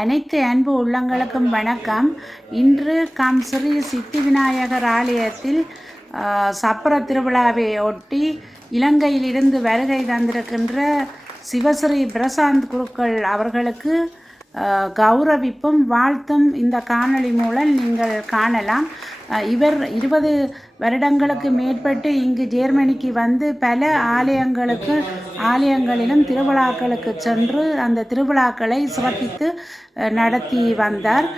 அனைத்து அன்பு உள்ளங்களுக்கும் வணக்கம். இன்று கம் ஸ்ரீ சித்தி விநாயகர் ஆலயத்தில் சப்பர திருவிழாவை ஒட்டி இலங்கையிலிருந்து வருகை தந்திருக்கின்ற சிவஸ்ரீ பிரசாந்த் குருக்கள் அவர்களுக்கு கௌரவிப்பும் வாழ்த்தும் இந்த காணொளி மூலம் நீங்கள் காணலாம். இவர் இருபது வருடங்களுக்கு மேற்பட்டு இங்கு ஜெர்மனிக்கு வந்து பல ஆலயங்களுக்கு ஆலயங்களிலும் திருவிழாக்களுக்கு சென்று அந்த திருவிழாக்களை சிறப்பித்து நடத்தி வந்தார்.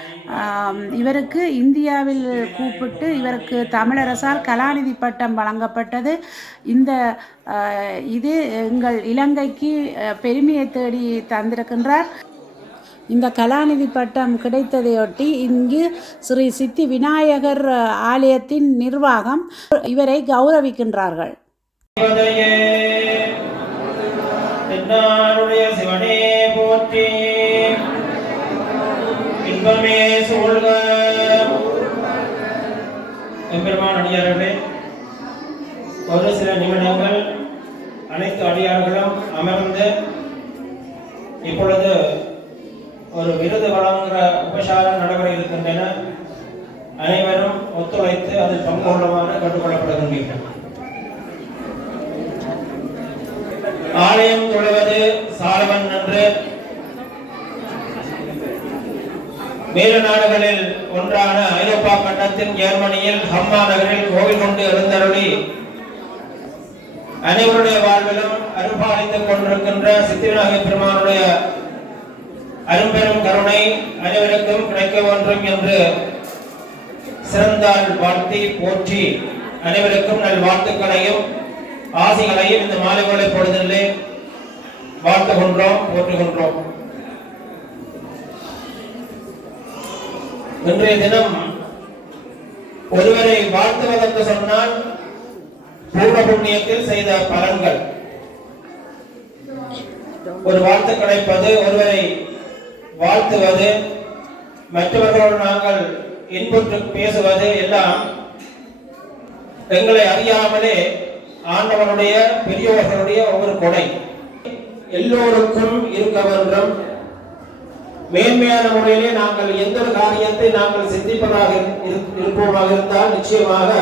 இவருக்கு இந்தியாவில் கூப்பிட்டு இவருக்கு தமிழரசால் கலாநிதி பட்டம் வழங்கப்பட்டது. இந்த இது எங்கள் இலங்கைக்கு பெருமையை தேடி தந்திருக்கின்றார். இந்த கலாநிதி பட்டம் கிடைத்ததையொட்டி இங்கு ஸ்ரீ சித்தி விநாயகர் ஆலயத்தின் நிர்வாகம் இவரை கௌரவிக்கின்றார்கள். ஒரு சில நிமிடங்கள் அனைத்து அடியார்களும் அமர்ந்து இப்பொழுது ஒரு விருது வழங்குகிற உபசாரம் நடைமுறை இருக்கின்றன. அனைவரும் ஒத்துழைத்து அதில் பங்கு கொள்ளுமாறு கேட்டுக்கொள்ளப்படுகின்றீர்கள் ஆலயம் தொழுவது சாலவன் என்று மேல நாடுகளில் ஒன்றான ஐரோப்பா கண்டத்தின் ஜெர்மனியில் ஹம்மா நகரில் கோவில் கொண்டு எழுந்தருளி அனைவருடைய வாழ்விலும் அருபாலித்துக் கொண்டிருக்கின்ற சித்திரநாயக பெருமானுடைய அரும்பெரும் கருணை அனைவருக்கும் கிடைக்க வேண்டும் என்று சிறந்தால் வாழ்த்தி போற்றி அனைவருக்கும் நல் வாழ்த்துக்களையும் ஆசைகளையும் இந்த மாலை வேளை பொழுதிலே வாழ்த்துகின்றோம் போற்றுகின்றோம் இன்றைய தினம் ஒருவரை வாழ்த்துவதற்கு சொன்னால் பூர்ண புண்ணியத்தில் செய்த பலன்கள். ஒரு வாழ்த்து கிடைப்பது ஒருவரை வாழ்த்துவது மற்றவர்களோடு நாங்கள் இன்புற்று பேசுவது எல்லாம் எங்களை அறியாமலே ஆண்டவனுடைய பெரியவர்களுடைய ஒரு கொடை. எல்லோருக்கும் இருக்க வேண்டும். மேன்மையான முறையிலே நாங்கள் எந்த ஒரு காரியத்தை நாங்கள் சிந்திப்பதாக இரு- இருப்போமாக இருந்தால் நிச்சயமாக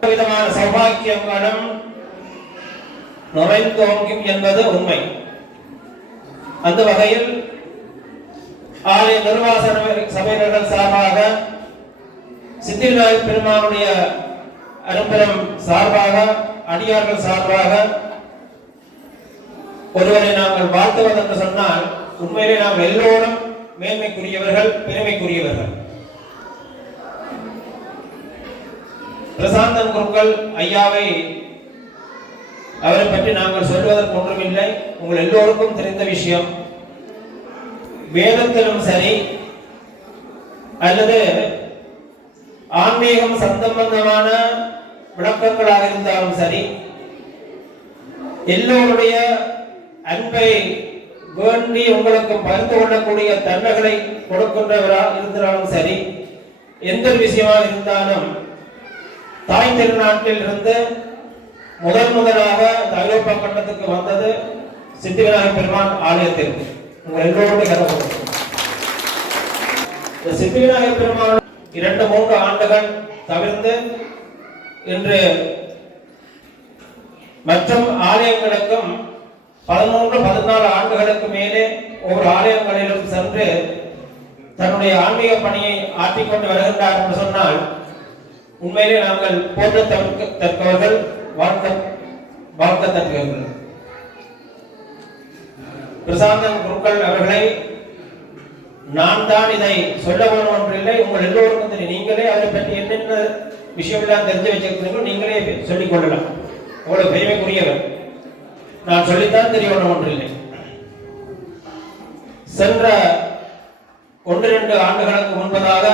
விதமான சௌபாக்கியங்களும் நுழைந்தோங்கும் என்பது உண்மை. அந்த வகையில் ஆலய நிர்வாக சபையினர்கள் சார்பாக சித்திரநாயக் பெருமானுடைய அரும்பெரும் சார்பாக அடியார்கள் சார்பாக ஒருவரை நாங்கள் வாழ்த்துவது என்று சொன்னால் உண்மையிலே நாம் எல்லோரும் மேன்மைக்குரியவர்கள் பெருமைக்குரியவர்கள். பிரசாந்தன் குருக்கள் ஐயாவை அவரை பற்றி நாங்கள் சொல்வதற்கு ஒன்றுமில்லை. உங்கள் எல்லோருக்கும் தெரிந்த விஷயம் வேதத்திலும் சரி அல்லது ஆன்மீகம் சம்பந்தமான விளக்கங்களாக இருந்தாலும் சரி எல்லோருடைய அன்பை வேண்டி உங்களுக்கு பகிர்ந்து கொள்ளக்கூடிய தன்மைகளை கொடுக்கின்றவராக இருந்தாலும் சரி எந்த விஷயமாக இருந்தாலும் தாய் திருநாட்டில் இருந்து முதன் முதலாக இந்த ஐரோப்பா வந்தது சித்திவிநாயக பெருமான் ஆலயத்திற்கு. உங்கள் எல்லோருமே கதை இந்த சித்திவிநாயக பெருமாள் இரண்டு மூன்று ஆண்டுகள் தவிர்த்து இன்று மற்றும் ஆலயங்களுக்கும் பதிமூன்று பதினாலு ஆண்டுகளுக்கு மேலே ஒவ்வொரு ஆலயங்களிலும் சென்று தன்னுடைய ஆன்மீக பணியை ஆற்றிக்கொண்டு வருகின்றார் என்று சொன்னால் உண்மையிலே நாங்கள் போற்றத்தக்கவர்கள் வாழ்க்க வாழ்க்கத்தக்கவர்கள் பிரசாந்தன் குருக்கள் அவர்களை நான் தான் இதை சொல்ல வேண்டும் ஒன்றில்லை உங்கள் எல்லோருக்கும் தெரியும். நீங்களே அதை பற்றி என்னென்ன விஷயம்லாம் தெரிஞ்சு வச்சிருக்கிறீங்களோ நீங்களே சொல்லிக் கொள்ளலாம். அவ்வளவு பெருமைக்குரியவர். நான் சொல்லித்தான் தெரிய வேண்டும் ஒன்றில்லை சென்ற ஒன்று இரண்டு ஆண்டுகளுக்கு முன்பதாக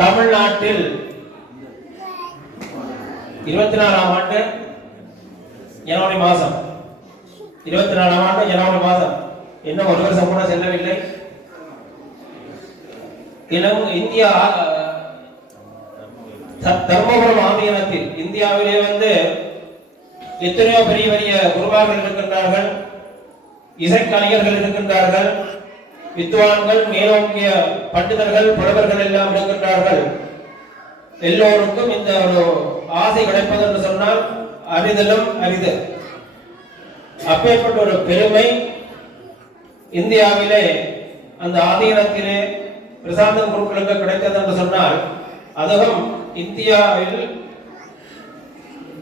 தமிழ்நாட்டில் இருபத்தி நாலாம் ஆண்டு ஜனவரி மாதம் இருபத்தி நாலாம் ஆண்டு ஜனவரி மாதம். இன்னும் ஒரு வருஷம் கூட செல்லவில்லை? இனம் இந்தியா த- தர்மபுரம் ஆதீனத்தில் இந்தியாவிலே வந்து எத்தனையோ பெரிய பெரிய குருமார்கள் இருக்கின்றார்கள் இசைக்கலைஞர்கள் இருக்கின்றார்கள் வித்வான்கள் மேலோங்கிய பண்டிதர்கள் புலவர்கள் எல்லாம் இருக்கின்றார்கள். எல்லோருக்கும் இந்த ஒரு ஆசை கிடைப்பது என்று சொன்னால் அரிதலும் அரிது. அப்பேற்பட்ட ஒரு பெருமை இந்தியாவிலே அந்த ஆதீனத்திலே பிரசாந்தம் குருக்களுக்கு கிடைத்தது என்று சொன்னால் அதுவும் இந்தியாவில்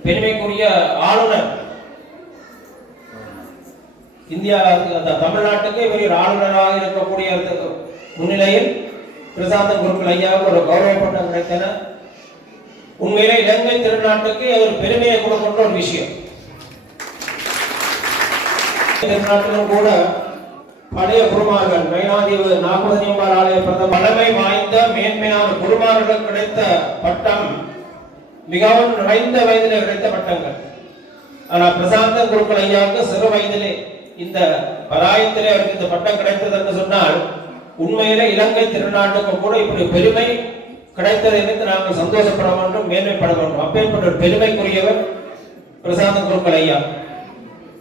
பெருமைக்குரிய ஆளுநர். இந்தியா அந்த தமிழ்நாட்டுக்கு இவர் ஒரு ஆளுநராக இருக்கக்கூடிய முன்னிலையில் பிரசாந்தம் குருக்கள் ஐயாவுக்கு ஒரு கௌரவ பட்டம் கிடைத்தன. உண்மையிலே இலங்கை திருநாட்டுக்கு ஒரு பெருமையை கொடுக்கின்ற ஒரு விஷயம். திருநாட்டிலும் கூட பழைய குருமார்கள் மைனாதீவு நாகபதியம்மாள் ஆலய பிரதம பழமை வாய்ந்த மேன்மையான குருமார்களுக்கு கிடைத்த பட்டம் மிகவும் நிறைந்த வயதிலே கிடைத்த பட்டங்கள். ஆனால் பிரசாந்த குருக்கள் ஐயாவுக்கு சிறு வயதிலே இந்த பராயத்திலே அவருக்கு இந்த பட்டம் கிடைத்தது என்று சொன்னால் உண்மையிலே இலங்கை திருநாட்டுக்கு கூட இப்படி பெருமை கிடைத்ததை நினைத்து நாங்கள் சந்தோஷப்பட வேண்டும் மேன்மைப்பட வேண்டும். அப்பேற்பட்ட பெருமைக்குரியவர் பிரசாந்த குருக்கள் ஐயா.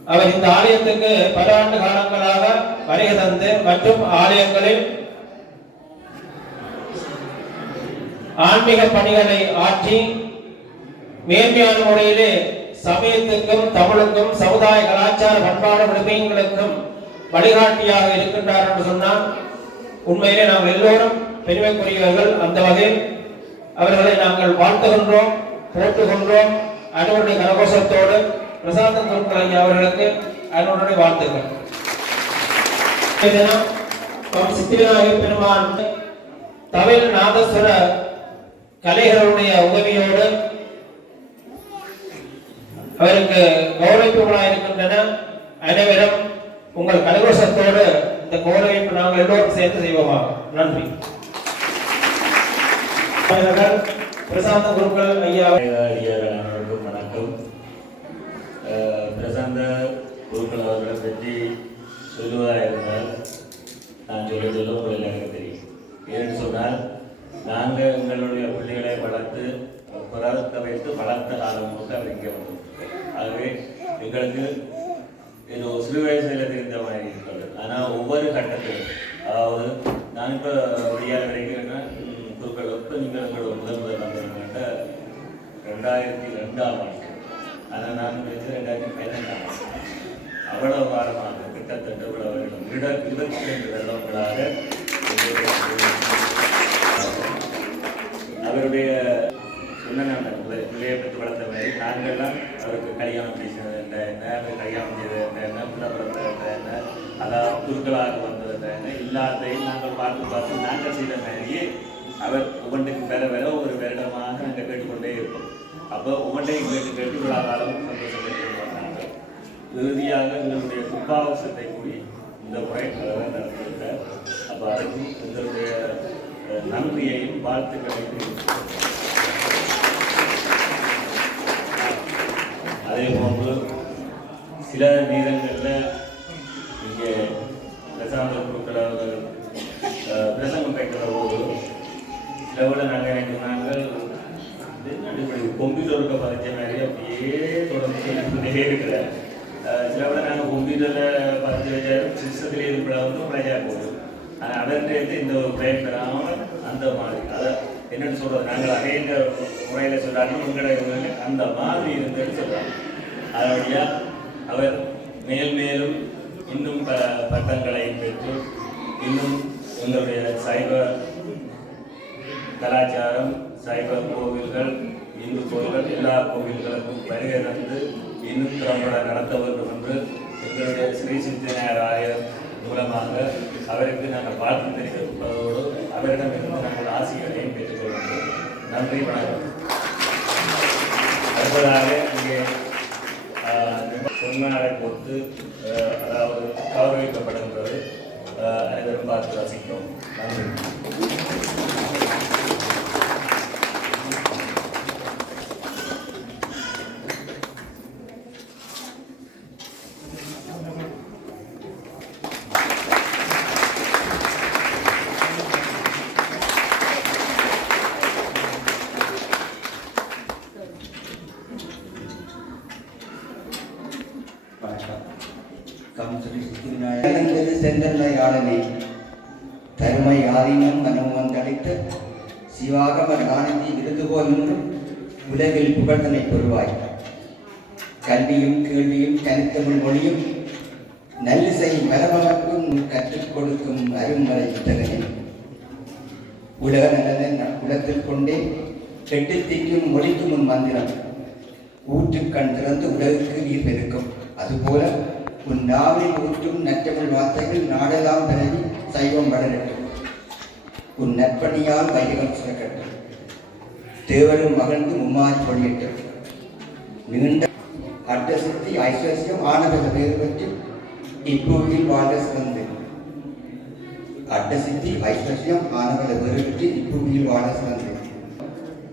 அவர் இந்த ஆலயத்துக்கு பல ஆண்டு காலங்களாக வருகை தந்து மற்றும் ஆலயங்களில் ஆன்மீக பணிகளை ஆற்றி மேன்மையான முறையிலே சமயத்துக்கும் தமிழுக்கும் சமுதாய கலாச்சார பண்பாடு விழுமியங்களுக்கும் வழிகாட்டியாக இருக்கின்றார் என்று சொன்னால் உண்மையிலே நாங்கள் எல்லோரும் பெருமைக்குரியவர்கள். அந்த வகையில் அவர்களை நாங்கள் வாழ்த்துகின்றோம் போற்றுகின்றோம் அனைவருடைய கரகோஷத்தோடு பிரசாந்த குருக்கள் அவர்களுக்கு அதனுடைய வாழ்த்துக்கள் சித்திரநாயக பெருமான் தமிழ் நாதஸ்வர கலைகளுடைய உதவியோடு அவருக்கு கௌரவிப்புகளாக இருக்கின்றன அனைவரும் உங்கள் கலகோஷத்தோடு இந்த கௌரவிப்பு நாங்கள் எல்லோரும் சேர்த்து செய்வோமாக நன்றி பிரசாந்த குருக்கள் ஐயா வணக்கம் பிரசாந்த குருக்கள் அவர்களை பற்றி சொல்லுவதாக இருந்தால் நான் சொல்ல சொல்ல உங்களுக்கு எல்லாருக்கும் தெரியும். ஏன்னு சொன்னால் நாங்கள் எங்களுடைய பிள்ளைகளை வளர்த்து பிறக்க வைத்து வளர்த்த காலம் முழுக்க ஆகவே எங்களுக்கு ஏதோ சிறு வயசில் தெரிந்த மாதிரி இருக்கிறது ஆனால் ஒவ்வொரு கட்டத்திலும் அதாவது நான் இப்போ ஒடியால் வரைக்கும் குருக்கள் எப்போ நீங்கள் எங்களோட முதல் முதல் வந்தீங்கன்ட்ட ரெண்டாயிரத்தி ரெண்டாம் ஆண்டு. ஆனால் நான் படித்தது ரெண்டாயிரத்தி பதினெட்டாம் அவ்வளவு வாரமாக கிட்டத்தட்ட இவ்வளவு வருடம் இட இருபத்தி ரெண்டு வருடங்களாக அவருடைய சொன்ன பிள்ளையை பெற்று வளர்த்த மாதிரி நாங்கள்லாம் அவருக்கு கல்யாணம் பேசினது என்ன என்ன அவர் கல்யாணம் செய்தது என்ன என்ன பிள்ளை பிறந்தது என்ன அதாவது குருக்களாக வந்தது என்ன எல்லாத்தையும் நாங்கள் பார்த்து பார்த்து நாங்கள் செய்த மாதிரியே அவர் ஒவ்வொன்றுக்கு வேற வேற ஒரு வருடமாக நாங்கள் கேட்டுக்கொண்டே இருப்போம். அப்போ ஒவ்வொன்றையும் கேட்டு கேட்டு விழா காலமும் சந்தோஷப்பட்டு வந்தாங்க இறுதியாக எங்களுடைய கும்பாவசத்தை கூடி இந்த முறை அவர் அப்போ அதுக்கும் எங்களுடைய நன்றியையும் வாழ்த்துக்களையும் அதே போன்று சில நேரங்களில் இருந்ததுன்னு சொல்றாங்க அதனுடைய அவர் மேல் மேலும் இன்னும் ப பட்டங்களை பெற்று இன்னும் எங்களுடைய சைவ கலாச்சாரம் சைவ கோவில்கள் இந்து கோவில்கள் எல்லா கோவில்களுக்கும் வருகை தந்து இன்னும் திறம்பட நடத்த வேண்டும் என்று எங்களுடைய ஸ்ரீ சித்தனார் ஆயர் மூலமாக அவருக்கு நாங்கள் வாழ்த்து தெரிவிப்பதோடு அவரிடமிருந்து நாங்கள் ஆசிரியரையும் பெற்றுக்கொள்கின்றோம் நன்றி வணக்கம். அடுத்ததாக இங்கே சொன்னாரை பொறுத்து அதாவது கௌரவிக்கப்படுகின்றது அனைவரும் பார்த்து ரசிக்கிறோம். நன்றி. புகழ்தனை பெறுவாய் கல்வியும் கேள்வியும் தனித்தமிழ் மொழியும் நல்லிசை மரபமைப்பும் கற்றுக் கொடுக்கும் அருண்மலை புத்தகனே உலக நலனை குலத்தில் கொண்டே தீக்கும் மொழிக்கும் உன் மந்திரம். ஊற்றுக்கண் திறந்து உலகுக்கு நீர் பெருக்கும். அதுபோல உன் நாவில் ஊற்றும் நற்றமிழ் வார்த்தைகள் நாடெல்லாம் பரவி சைவம் வளரட்டும். உன் நற்பணியால் வையகம் சிறக்கட்டும் தேவரும் மகிழ்ந்து மும்மாறி பொழியட்டும் நீண்ட அட்ட சித்தி ஐஸ்வர்யம் ஆனந்த பேறு பற்றி இப்பூவில் வாழ சிறந்து அட்ட சித்தி ஐஸ்வர்யம் ஆனந்த பேறு பற்றி வாழ சிறந்து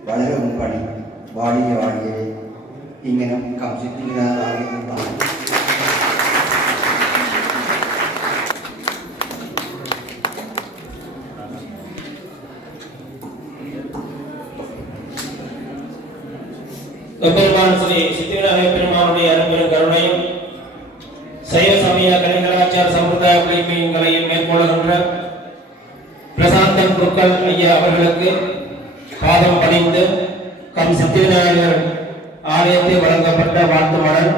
வளர முன்பணி வாழிய வாழியவே. இங்கனம் கம் சித்தினார் ஆகிய பெருமான் ஸ்ரீ சித்திவிநாயக பெருமானுடைய அரும்பெரும் கருணையும் சைவ சமய கலை கலாச்சார சம்பிரதாய உரிமைகளையும் மேற்கொள்கின்ற பிரசாந்தன் குருக்கள் ஐயா அவர்களுக்கு பாதம் பணிந்து கம் சித்திவிநாயகர் ஆலயத்தில் வழங்கப்பட்ட வாழ்த்து மலர்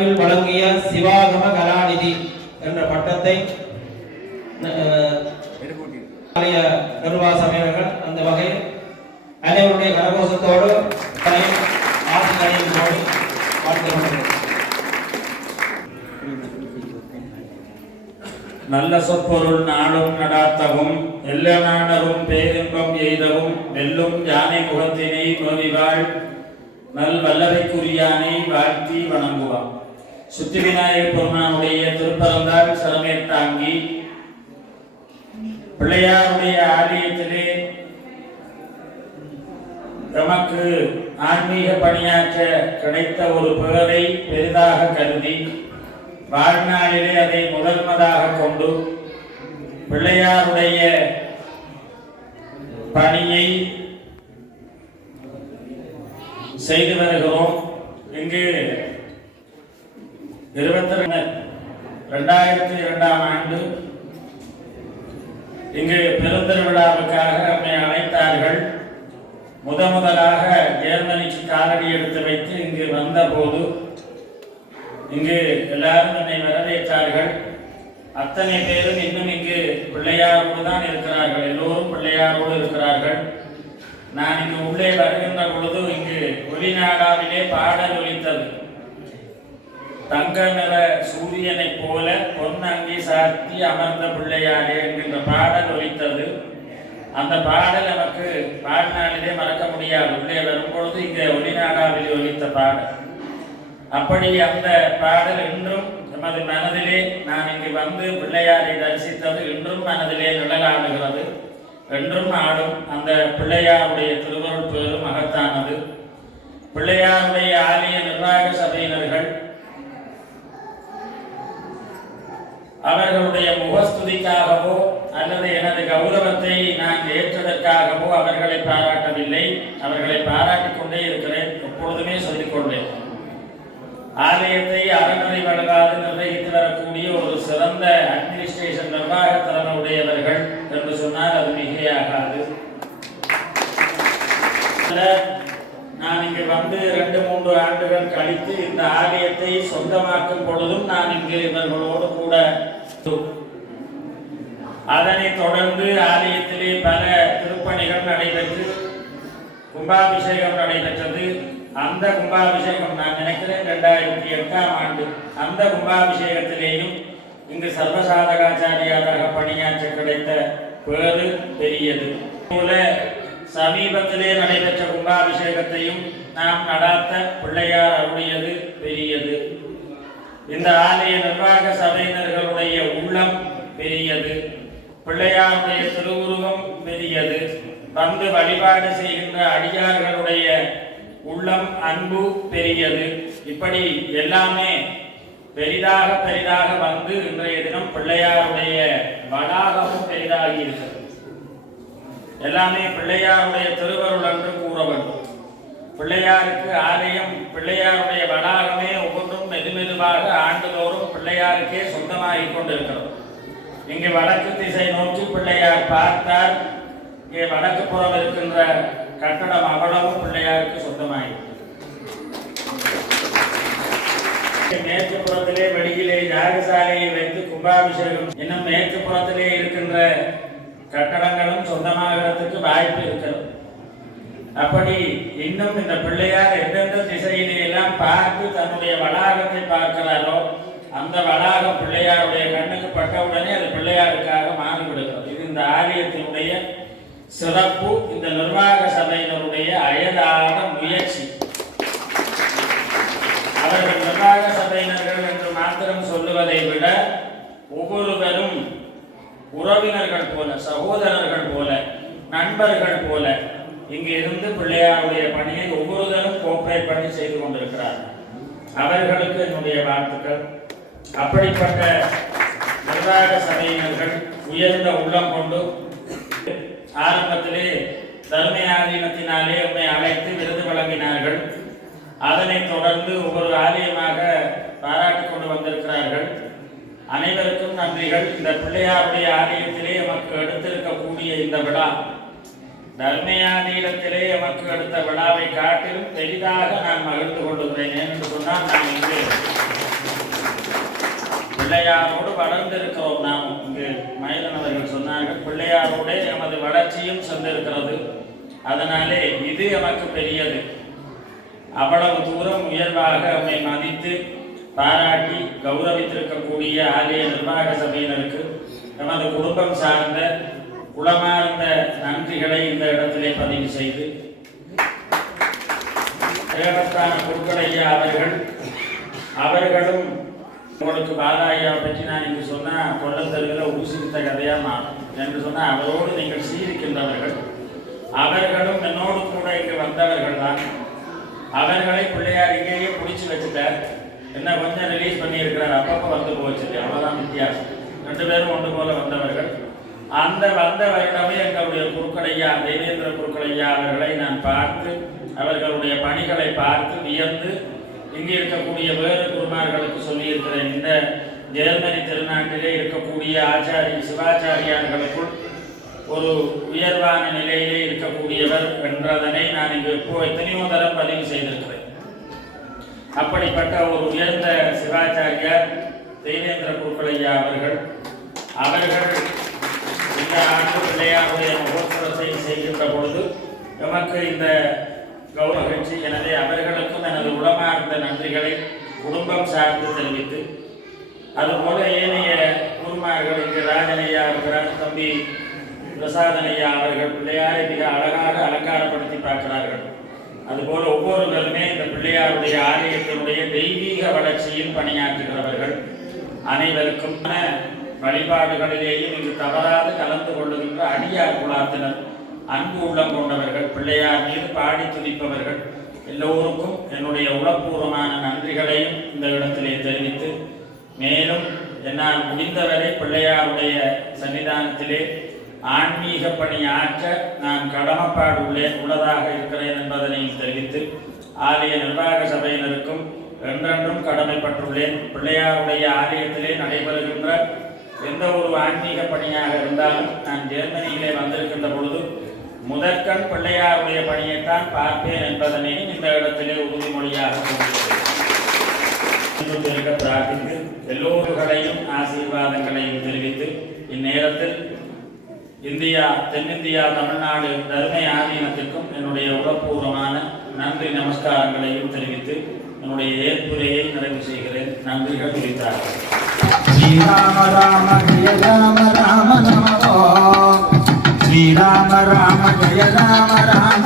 இந்தியாவில் வழங்கிய சிவாகம கலாநிதி என்ற பட்டத்தை அஹ், ஆலய நிர்வாக அந்த வகையில் அனைவருடைய கரகோஷத்தோடு நல்ல சொற்பொருள் நாடும் நடாத்தவும் எல்ல நாடரும் பேரின்பம் எய்தவும் வெல்லும் யானை முகத்தினை நோவிவாள் நல் வல்லவைக்குரியானை வாழ்த்தி வணங்குவான் சுத்தி விநாயகர் பெருமானுடைய திருப்பரந்தால் சிறமை தாங்கி பிள்ளையாருடைய ஆலயத்திலே நமக்கு ஆன்மீக பணியாற்ற கிடைத்த ஒரு பேரை பெரிதாக கருதி வாழ்நாளிலே அதை முதன்மதாக கொண்டு பிள்ளையாருடைய பணியை செய்து வருகிறோம். இங்கு இருபத்தி ரெண்டாயிரத்தி இரண்டாம் ஆண்டு இங்கு பெருந்திருவிழாவுக்காக நம்மை அழைத்தார்கள். முத முதலாக ஜெர்மனிக்கு காலடி எடுத்து வைத்து இங்கு வந்தபோது இங்கு எல்லாரும் என்னை வரவேற்றார்கள். அத்தனை பேரும் இன்னும் இங்கு பிள்ளையாரோடு தான் இருக்கிறார்கள். எல்லோரும் பிள்ளையாரோடு இருக்கிறார்கள். நான் இங்கு உள்ளே வருகின்ற பொழுது இங்கு ஒளிநாடாவிலே பாடல் ஒலித்தது. தங்க நிற சூரியனைப் போல பொன்னங்கி சாத்தி அமர்ந்த பிள்ளையாரே என்கின்ற பாடல் ஒலித்தது. அந்த பாடல் நமக்கு வாழ்நாளிலே மறக்க முடியாது. உள்ளே வரும்பொழுது இங்கே ஒளிநாடாவில் ஒலித்த பாடல். அப்படி அந்த பாடல் இன்றும் எமது மனதிலே நான் இங்கு வந்து பிள்ளையாரை தரிசித்தது இன்றும் மனதிலே நிழலாடுகிறது. என்றும் ஆடும் அந்த பிள்ளையாருடைய திருவருள் பேரும் மகத்தானது பிள்ளையாருடைய ஆலய நிர்வாக அவர்களுடைய முகஸ்துதிக்காகவோ அல்லது எனது கௌரவத்தை நான் ஏற்றதற்காகவோ அவர்களை பாராட்டவில்லை. அவர்களை பாராட்டிக் கொண்டே இருக்கிறேன். எப்பொழுதுமே சொல்லிக் கொண்டேன். ஆலயத்தை அறநிலை வழங்காது நிர்வகித்து வரக்கூடிய ஒரு சிறந்த அட்மினிஸ்ட்ரேஷன் நிர்வாக திறன் உடையவர்கள் என்று சொன்னால் அது மிகையாகாது. நான் இங்கு வந்து ரெண்டு மூன்று ஆண்டுகள் கழித்து இந்த ஆலயத்தை சொந்தமாக்கும் பொழுதும் நான் இங்கு இவர்களோடு கூட அதனைத் தொடர்ந்து ஆலயத்திலே பல திருப்பணிகள் நடைபெற்று கும்பாபிஷேகம் நடைபெற்றது. அந்த கும்பாபிஷேகம் நான் நினைக்கிறேன் ரெண்டாயிரத்தி எட்டாம் ஆண்டு அந்த கும்பாபிஷேகத்திலேயும் இங்கு சர்வசாதகாச்சாரியாராக பணியாற்ற கிடைத்த பேரு பெரியது. போல சமீபத்திலே நடைபெற்ற கும்பாபிஷேகத்தையும் நாம் நடாத்த பிள்ளையார் அருளியது பெரியது. இந்த ஆலய நிர்வாக சபையினர்களுடைய உள்ளம் பெரியது. பிள்ளையாருடைய திருவுருவம் பெரியது. வந்து வழிபாடு செய்கின்ற அடியார்களுடைய உள்ளம் அன்பு பெரியது. இப்படி எல்லாமே பெரிதாக பெரிதாக வந்து இன்றைய தினம் பிள்ளையாருடைய வளாகமும் பெரிதாகி இருக்கிறது. எல்லாமே பிள்ளையாருடைய திருவருள் என்று கூற வேண்டும் பிள்ளையாருக்கு ஆலயம் பிள்ளையாருடைய வளாகமே ஒவ்வொன்றும் மெது மெது ஆண்டுதோறும் பிள்ளையாருக்கே சொந்தமாகி கொண்டிருக்கிறது. இங்கு வடக்கு திசை நோக்கி பிள்ளையார் பார்த்தார். இங்கே வடக்கு புறம் இருக்கின்ற கட்டடம் அவ்வளவும் பிள்ளையாருக்கு சொந்தமாகி மேற்கு புறத்திலே வெளியிலே யாகசாலையை வைத்து கும்பாபிஷேகம் இன்னும் மேற்கு புறத்திலே இருக்கின்ற கட்டடங்களும் சொந்தமாகிறதுக்கு வாய்ப்பு இருக்கிறது. அப்படி இன்னும் இந்த பிள்ளையார் எந்தெந்த திசையிலே எல்லாம் பார்த்து தன்னுடைய வளாகத்தை பார்க்கிறாரோ அந்த வளாகம் பிள்ளையாருடைய கண்ணுக்கு பட்டவுடனே அது பிள்ளையாருக்காக மாறிவிடுகிறது. இது இந்த ஆலயத்தினுடைய சிறப்பு இந்த நிர்வாக சபையினருடைய அயலான முயற்சி. அவர்கள் நிர்வாக சபையினர்கள் என்று மாத்திரம் சொல்லுவதை விட ஒவ்வொருவரும் உறவினர்கள் போல சகோதரர்கள் போல நண்பர்கள் போல இங்கு இருந்து பிள்ளையாருடைய பணியை ஒவ்வொருவரும் கோப்பரேட் பண்ணி செய்து கொண்டிருக்கிறார்கள். அவர்களுக்கு என்னுடைய வாழ்த்துக்கள். அப்படிப்பட்ட நிர்வாக சபையினர்கள் உயர்ந்த உள்ளம் கொண்டு ஆரம்பத்திலே தர்ம ஆதீனத்தினாலே உண்மை அழைத்து விருது வழங்கினார்கள். அதனைத் தொடர்ந்து ஒவ்வொரு ஆலயமாக பாராட்டி கொண்டு வந்திருக்கிறார்கள். அனைவருக்கும் நன்றிகள். இந்த பிள்ளையாருடைய ஆலயத்திலே நமக்கு எடுத்திருக்கக்கூடிய இந்த விழா தர்மயாதீனத்திலே எமக்கு எடுத்த விழாவை காட்டிலும் பெரிதாக நான் மகிழ்ந்து கொள்ளுகிறேன் என்று சொன்னால் நான் இங்கே பிள்ளையாரோடு வளர்ந்திருக்கிறோம். நாம் இங்கு மயிலன் அவர்கள் சொன்னார்கள் பிள்ளையாரோட எமது வளர்ச்சியும் சென்றிருக்கிறது. அதனாலே இது எமக்கு பெரியது. அவ்வளவு தூரம் உயர்வாக அவனை மதித்து பாராட்டி கௌரவித்திருக்கக்கூடிய ஆலய நிர்வாக சபையினருக்கு நமது குடும்பம் சார்ந்த உளமார்ந்த நன்றிகளை இந்த இடத்திலே பதிவு செய்து தேவஸ்தான குருக்கடையா அவர்கள் அவர்களும் உங்களுக்கு பாலாயா பற்றி நான் இங்கு சொன்னால் கொள்ளத்தருவில் ஊசித்த கதையாக மாறும் என்று சொன்னால் அவரோடு நீங்கள் சீரிக்கின்றவர்கள். அவர்களும் என்னோடு கூட இங்கு வந்தவர்கள் தான். அவர்களை பிள்ளையார் இங்கேயே பிடிச்சி வச்சுட்டார். என்ன கொஞ்சம் ரிலீஸ் பண்ணியிருக்கிறார். அப்பப்போ வந்து போச்சு அவ்வளோதான் வித்தியாசம். ரெண்டு பேரும் ஒன்று போல வந்தவர்கள். அந்த வந்த வருடமே எங்களுடைய குருக்களையா தேவேந்திர குருக்களையா அவர்களை நான் பார்த்து அவர்களுடைய பணிகளை பார்த்து வியந்து இங்கே இருக்கக்கூடிய வேறு குருமார்களுக்கு சொல்லியிருக்கிறேன். இந்த ஜெர்மனி திருநாட்டிலே இருக்கக்கூடிய ஆச்சாரி சிவாச்சாரியார்களுக்குள் ஒரு உயர்வான நிலையிலே இருக்கக்கூடியவர் என்றதனை நான் இங்கு இப்போ எத்தனையோ தரம் பதிவு செய்திருக்கிறேன். அப்படிப்பட்ட ஒரு உயர்ந்த சிவாச்சாரியார் தேவேந்திர குருக்களையா அவர்கள் அவர்கள் இந்த ஆண்டு பிள்ளையாருடைய மகோத்சவத்தை செய்கின்ற பொழுது எமக்கு இந்த கௌரவ மகிழ்ச்சி. எனவே அவர்களுக்கும் எனது உளமார்ந்த நன்றிகளை குடும்பம் சார்ந்து தெரிவித்து அதுபோல ஏனைய குருமார்கள் இங்கு ராஜனையா இருக்கிறார் தம்பி பிரசாதனையா அவர்கள் பிள்ளையாரை மிக அழகாக அலங்காரப்படுத்தி பார்க்கிறார்கள். அதுபோல ஒவ்வொருவருமே இந்த பிள்ளையாருடைய ஆலயத்தினுடைய தெய்வீக வளர்ச்சியில் பணியாற்றுகிறவர்கள் அனைவருக்கும் வழிபாடுகளிலேயும் இங்கு தவறாது கலந்து கொள்ளுகின்ற அடியார் குலாத்தினர். அன்பு உள்ளம் கொண்டவர்கள் பிள்ளையார் மீது பாடி துதிப்பவர்கள் எல்லோருக்கும் என்னுடைய உளப்பூர்வமான நன்றிகளையும் இந்த இடத்திலே தெரிவித்து மேலும் என்னால் முடிந்தவரை பிள்ளையாருடைய சன்னிதானத்திலே ஆன்மீக பணி ஆற்ற நான் கடமைப்பாடு உள்ளேன் உள்ளதாக இருக்கிறேன் என்பதனையும் தெரிவித்து ஆலய நிர்வாக சபையினருக்கும் என்றென்றும் கடமைப்பட்டுள்ளேன். பிள்ளையாருடைய ஆலயத்திலே நடைபெறுகின்ற எந்த ஒரு ஆன்மீக பணியாக இருந்தாலும் நான் ஜெர்மனியிலே வந்திருக்கின்ற பொழுது முதற்கண் பிள்ளையாருடைய பணியைத்தான் பார்ப்பேன் என்பதனையும் இந்த இடத்திலே உறுதிமொழியாக பிரார்த்தித்து எல்லோர்களையும் ஆசீர்வாதங்களையும் தெரிவித்து இந்நேரத்தில் இந்தியா தென்னிந்தியா தமிழ்நாடு தருமை ஆதீனத்திற்கும் என்னுடைய உளப்பூர்வமான நன்றி நமஸ்காரங்களையும் தெரிவித்து நம்முடைய ஏற்புரையை நிறைவு செய்கிறேன். நன்றிகள் குறித்தார் ஸ்ரீராம ராம ஜெய ராம ராம நமோ ஸ்ரீராம ராம ஜெய ராம ராம